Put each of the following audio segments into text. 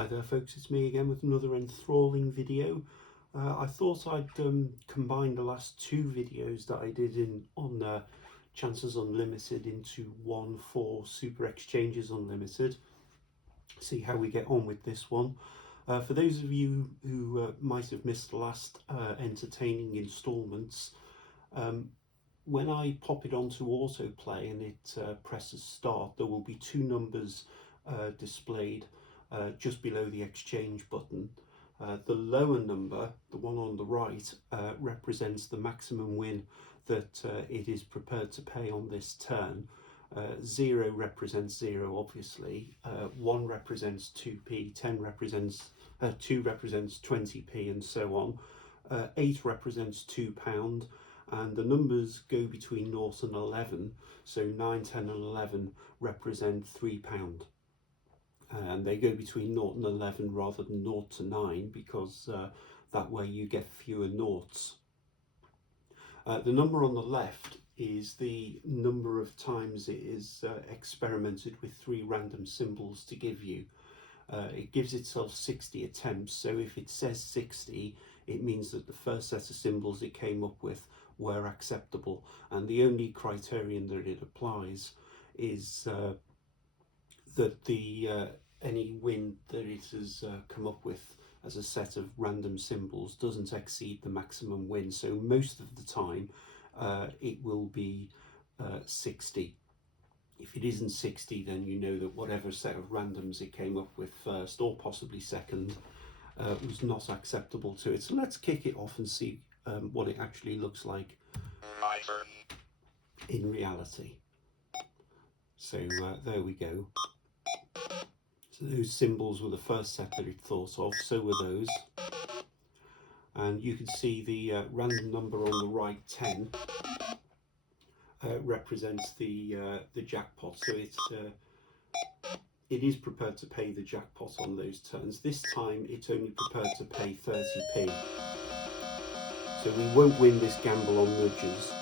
Hi there folks, it's me again with another enthralling video. I thought I'd combine the last two videos that I did on Chances Unlimited into one for Super Exchanges Unlimited. See how we get on with this one. For those of you who might have missed the last entertaining installments, when I pop it onto autoplay and it presses start, there will be two numbers displayed just below the exchange button. The lower number, the one on the right, represents the maximum win that it is prepared to pay on this turn. 0 represents 0, obviously. 1 represents 2p, 2 represents 20p, and so on. 8 represents £2, and the numbers go between 0 and 11. So 9, 10, and 11 represent £3. And they go between 0 and 11 rather than 0 to 9 because that way you get fewer noughts. The number on the left is the number of times it is experimented with 3 random symbols to give you. It gives itself 60 attempts, so if it says 60, it means that the first set of symbols it came up with were acceptable, and the only criterion that it applies is that any win that it has come up with as a set of random symbols doesn't exceed the maximum win. So most of the time it will be 60. If it isn't 60, then you know that whatever set of randoms it came up with first, or possibly second, was not acceptable to it. So let's kick it off and see what it actually looks like in reality. So there we go. So those symbols were the first set that it thought of, so were those. And you can see the random number on the right, 10, represents the jackpot. So it is prepared to pay the jackpot on those turns. This time it's only prepared to pay 30p. So we won't win this gamble on nudges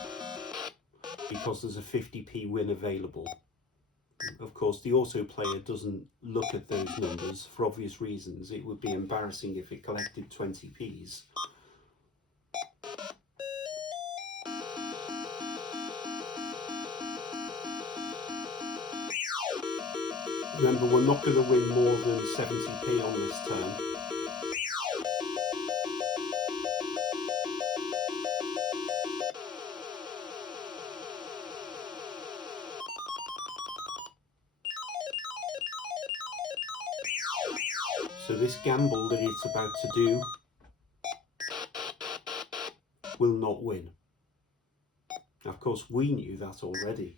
because there's a 50p win available. Of course, the autoplayer doesn't look at those numbers for obvious reasons. It would be embarrassing if it collected 20p's. Remember, we're not going to win more than 70p on this turn. So this gamble that it's about to do will not win. Now, of course, we knew that already.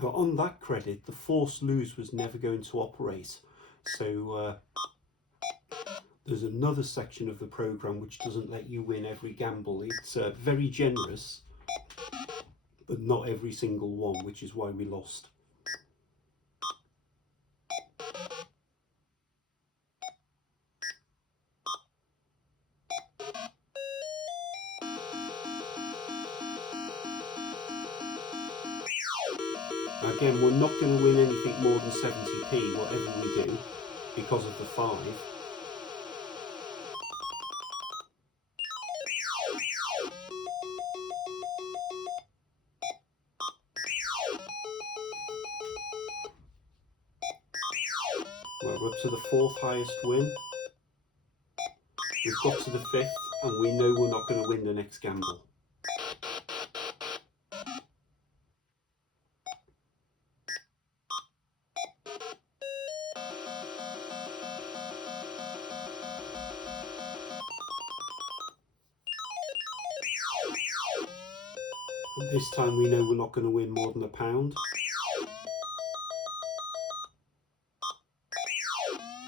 Now, on that credit, the forced lose was never going to operate. So there's another section of the program which doesn't let you win every gamble. It's very generous, but not every single one, which is why we lost. Again, we're not going to win anything more than 70p, whatever we do, because of the 5. Well, we're up to the 4th highest win. We've got to the 5th, and we know we're not going to win the next gamble. And this time we know we're not going to win more than £1.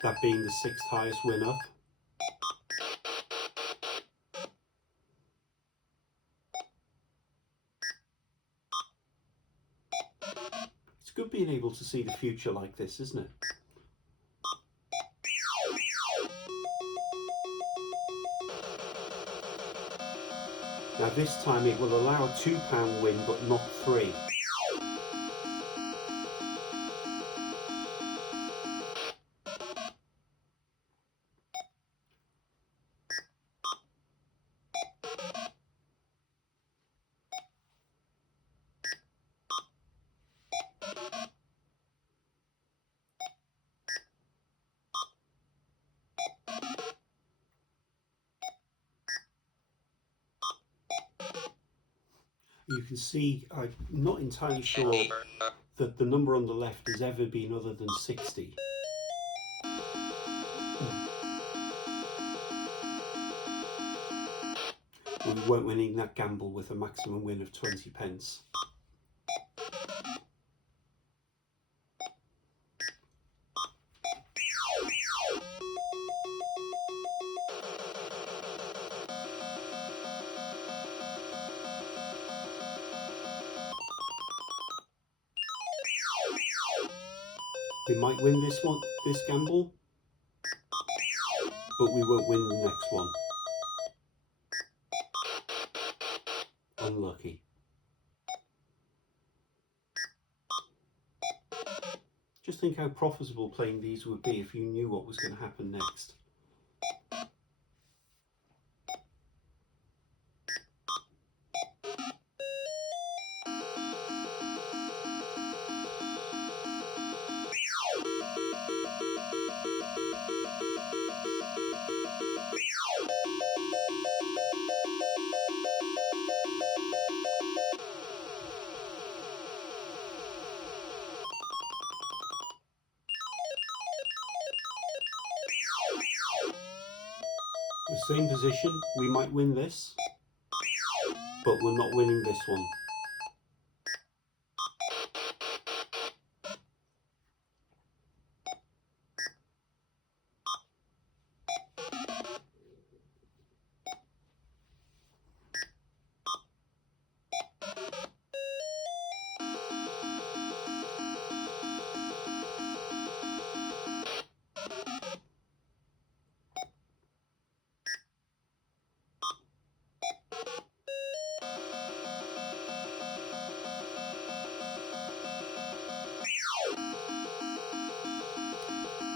That being the 6th highest win up. It's good being able incredible to see the future like this, isn't it? Now this time it will allow a £2 win, but not 3. You can see I'm not entirely sure that the number on the left has ever been other than 60. We weren't winning that gamble with a maximum win of 20 pence. We might win this gamble, but we won't win the next one. Unlucky. Just think how profitable playing these would be if you knew what was going to happen next. The same position, we might win this, but we're not winning this one.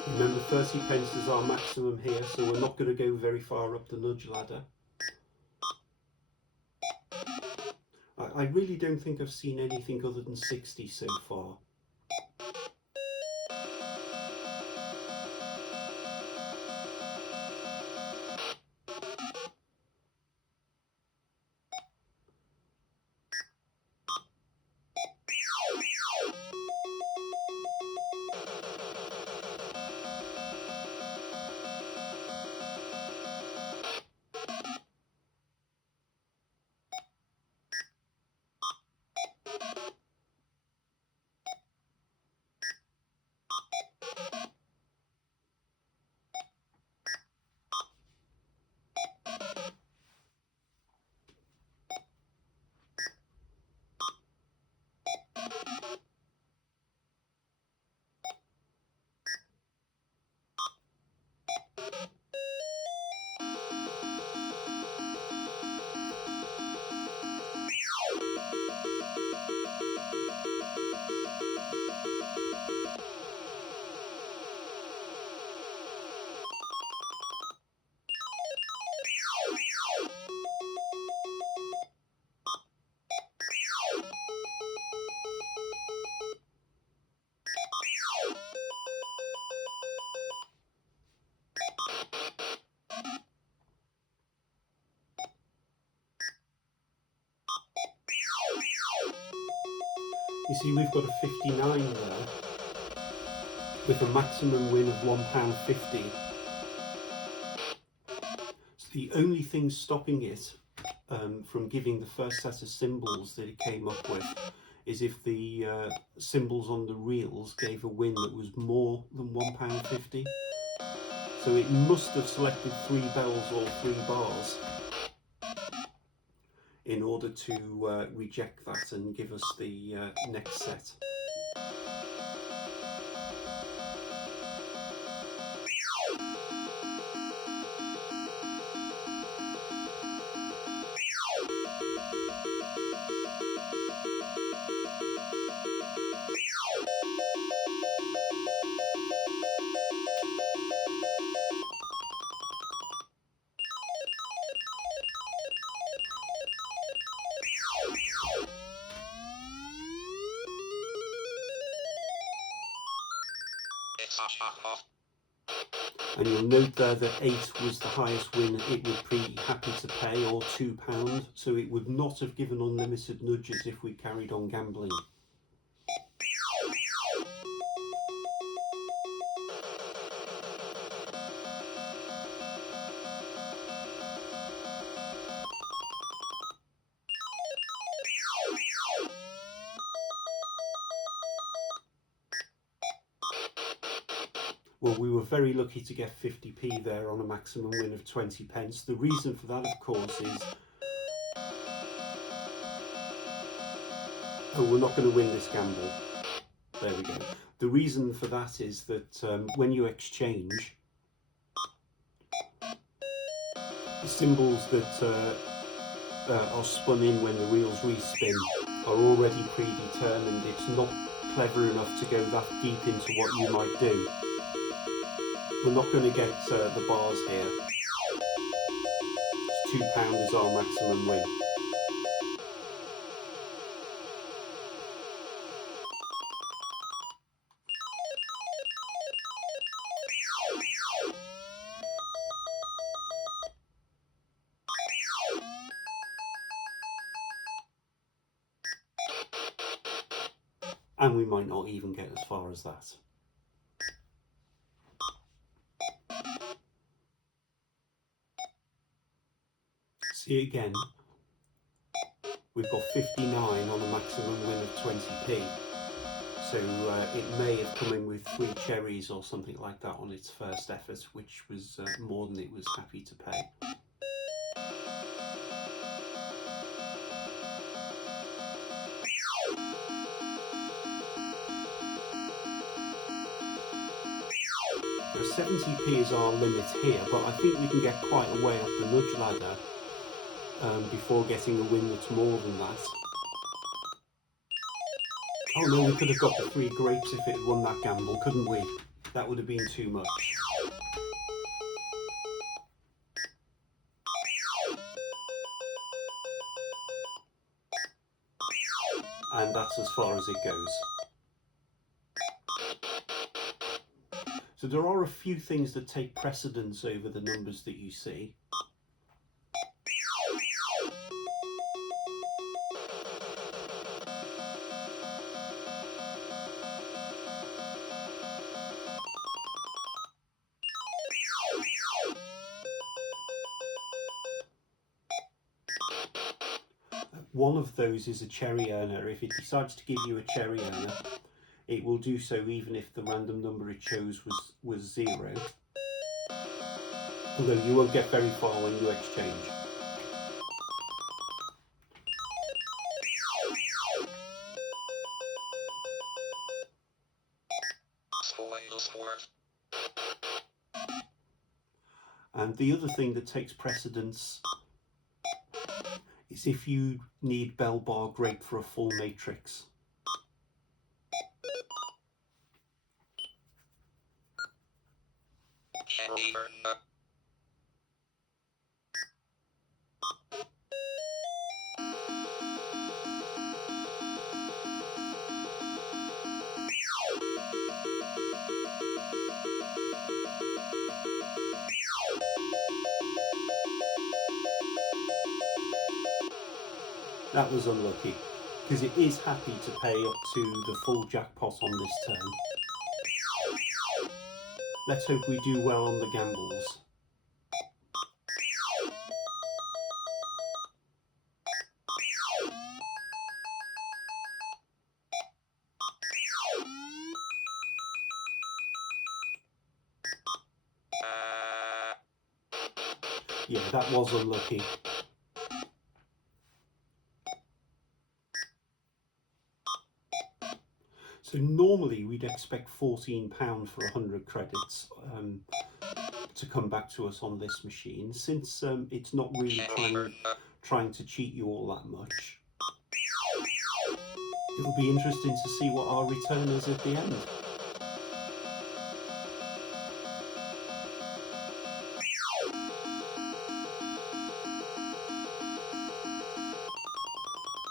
Remember, 30 pence is our maximum here, so we're not going to go very far up the nudge ladder. I really don't think I've seen anything other than 60 so far. You see, we've got a 59 there, with a maximum win of £1.50. So the only thing stopping it from giving the first set of symbols that it came up with is if the symbols on the reels gave a win that was more than £1.50. So it must have selected 3 bells or 3 bars in order to reject that and give us the next set. And you'll note there that 8 was the highest win it would be happy to pay, or £2, so it would not have given unlimited nudges if we carried on gambling. Well, we were very lucky to get 50p there on a maximum win of 20 pence. The reason for that, of course, is... Oh, we're not going to win this gamble. There we go. The reason for that is that when you exchange, the symbols that are spun in when the wheels respin are already predetermined. It's not clever enough to go that deep into what you might do. We're not going to get the bars here. £2 is our maximum win. And we might not even get as far as that. See again, we've got 59 on a maximum win of 20p. So it may have come in with 3 cherries or something like that on its first effort, which was more than it was happy to pay. Now 70p is our limit here, but I think we can get quite a way up the nudge ladder before getting a win that's more than that. Oh no, we could have got the 3 grapes if it had won that gamble, couldn't we? That would have been too much. And that's as far as it goes. So there are a few things that take precedence over the numbers that you see. One of those is a cherry earner. If it decides to give you a cherry earner, it will do so even if the random number it chose was 0. Although you won't get very far when you exchange. And the other thing that takes precedence is if you need bell bar grape for a full matrix. That was unlucky, because it is happy to pay up to the full jackpot on this turn. Let's hope we do well on the gambles. Yeah, that was unlucky. So normally we'd expect £14 for 100 credits to come back to us on this machine. Since it's not really trying to cheat you all that much, it'll be interesting to see what our return is at the end.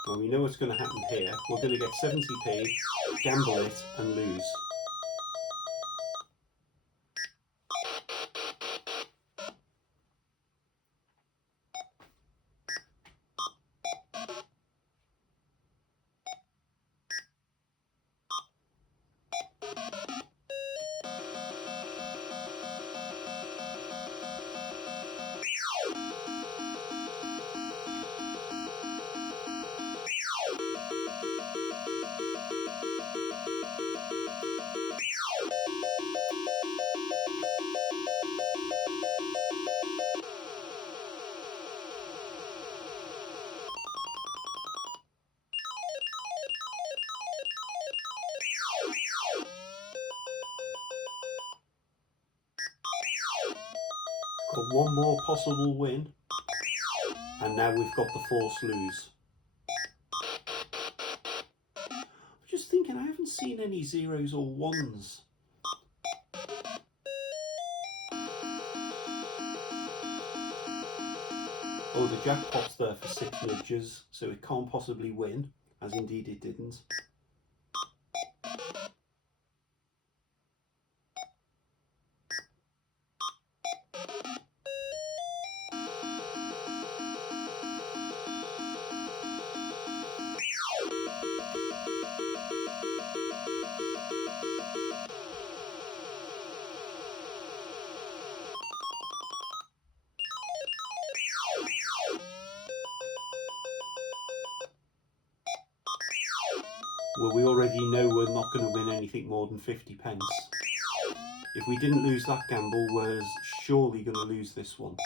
Well, we know what's going to happen here. We're going to get 70p, gamble it and lose. Got one more possible win, and now we've got the force lose. I'm just thinking, I haven't seen any zeros or ones. Oh, the jackpot's there for 6 nudges, so it can't possibly win, as indeed it didn't. Well, we already know we're not going to win anything more than 50 pence. If we didn't lose that gamble, we're surely going to lose this one.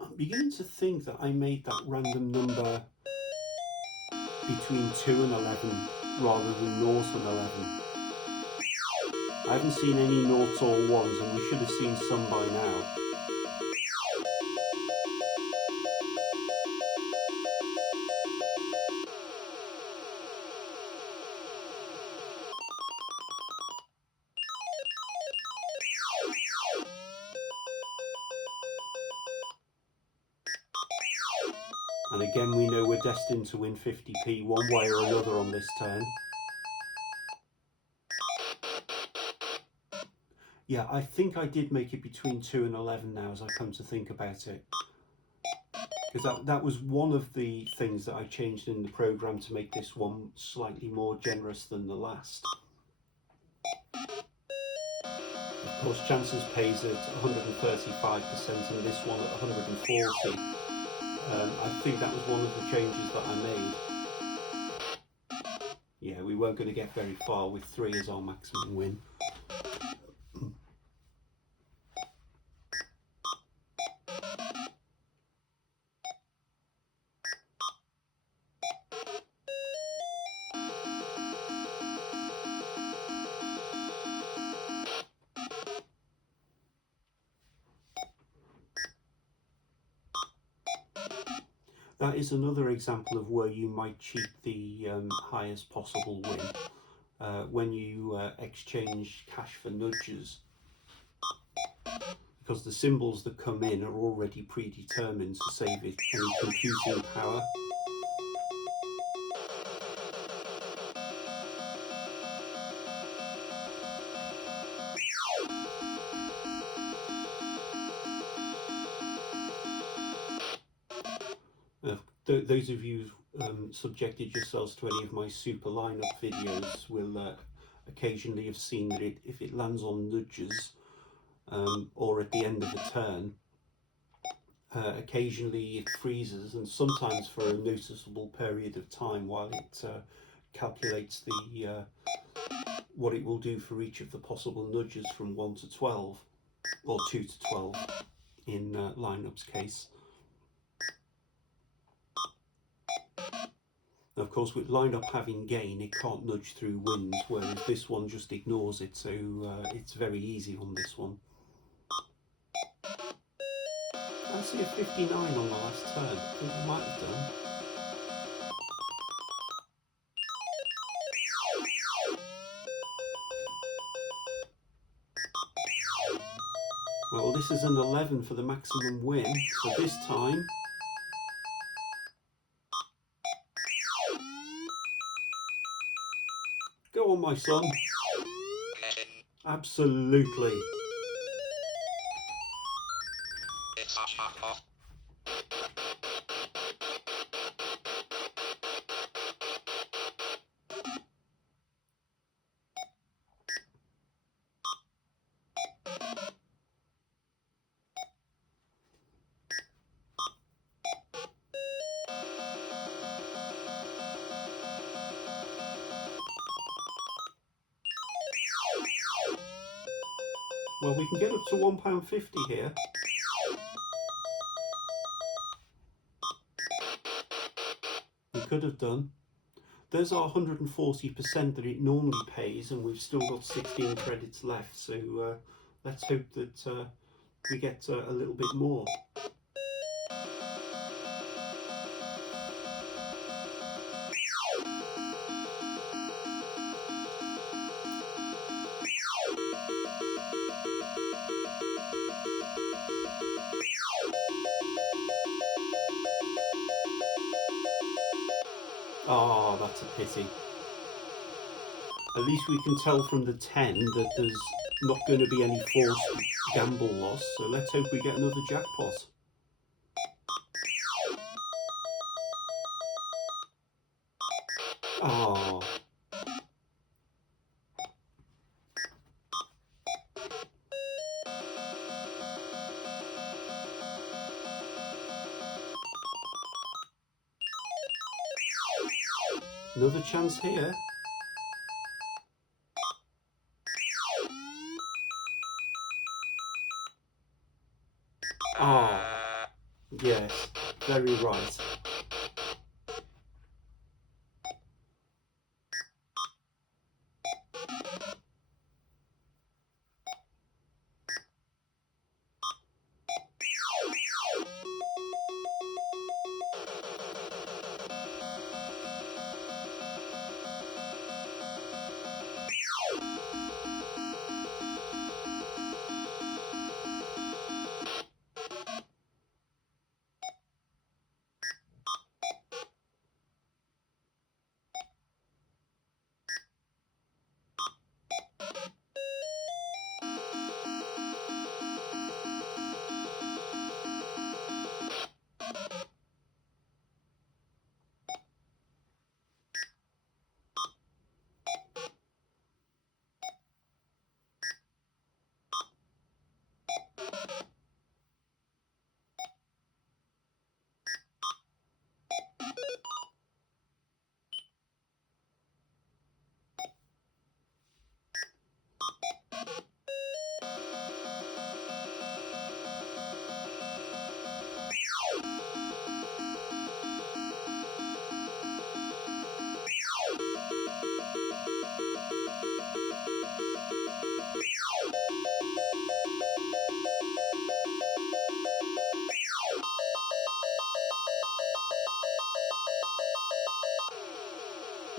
I'm beginning to think that I made that random number between 2 and 11 rather than 0 and 11. I haven't seen any noughts or ones, and we should have seen some by now. And again, we know we're destined to win 50p one way or another on this turn. Yeah, I think I did make it between 2 and 11 now, as I come to think about it. Because that was one of the things that I changed in the programme to make this one slightly more generous than the last. Of course, Chances pays at 135% and this one at 140. I think that was one of the changes that I made. Yeah, we weren't going to get very far with 3 as our maximum win. That is another example of where you might cheat the highest possible win. When you exchange cash for nudges, because the symbols that come in are already predetermined to save it any computing power. Those of you who've subjected yourselves to any of my super lineup videos will occasionally have seen that if it lands on nudges or at the end of a turn, occasionally it freezes, and sometimes for a noticeable period of time while it calculates the what it will do for each of the possible nudges from 1 to 12, or 2 to 12 in lineup's case. Of course, with lineup having gain, it can't nudge through wins, whereas this one just ignores it, so it's very easy on this one. I see a 59 on the last turn. I think I might have done. Well, this is an 11 for the maximum win, so this time go on, my son. Absolutely. Well, we can get up to £1.50 here. We could have done. There's our 140% that it normally pays, and we've still got 16 credits left. So let's hope that we get a little bit more. Ah, that's a pity. At least we can tell from the 10 that there's not going to be any forced gamble loss. So let's hope we get another jackpot. Ah. Another chance here. Ah, yes, very right.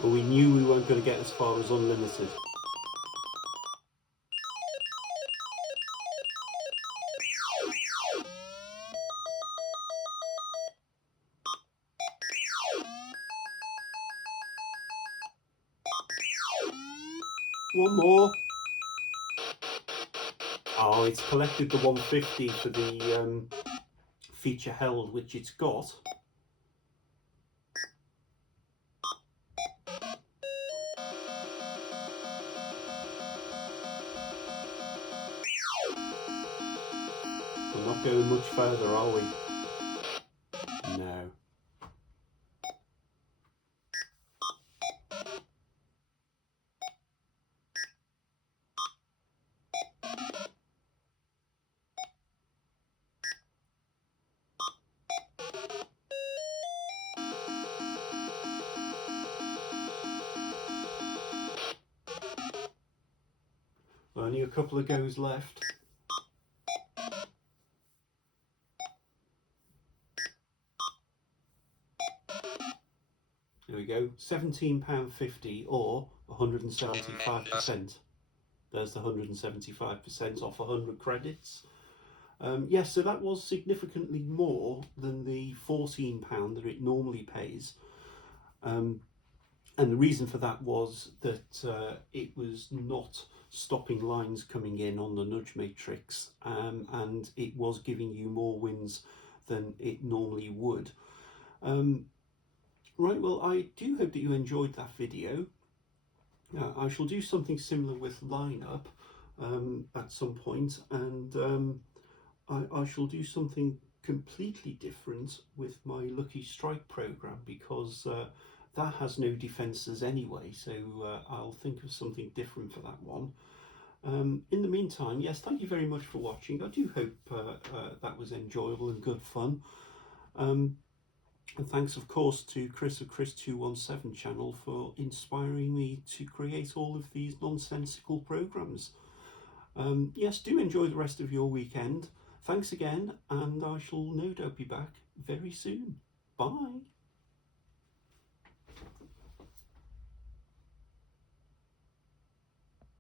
But we knew we weren't going to get as far as unlimited. One more. Oh, it's collected the 150 for the feature held, which it's got. We're not going much further, are we? No. Only a couple of goes left. There we go, £17.50 or 175%. There's the 175% off 100 credits. Yes, so that was significantly more than the £14 that it normally pays. And the reason for that was that it was not stopping lines coming in on the nudge matrix, and it was giving you more wins than it normally would. Right, well, I do hope that you enjoyed that video. I shall do something similar with lineup at some point, and I shall do something completely different with my Lucky Strike program, because that has no defences anyway, so I'll think of something different for that one. In the meantime, yes, thank you very much for watching. I do hope that was enjoyable and good fun. Um, and thanks, of course, to Chris of Chris217 channel for inspiring me to create all of these nonsensical programs. Yes, do enjoy the rest of your weekend. Thanks again, and I shall no doubt be back very soon. Bye.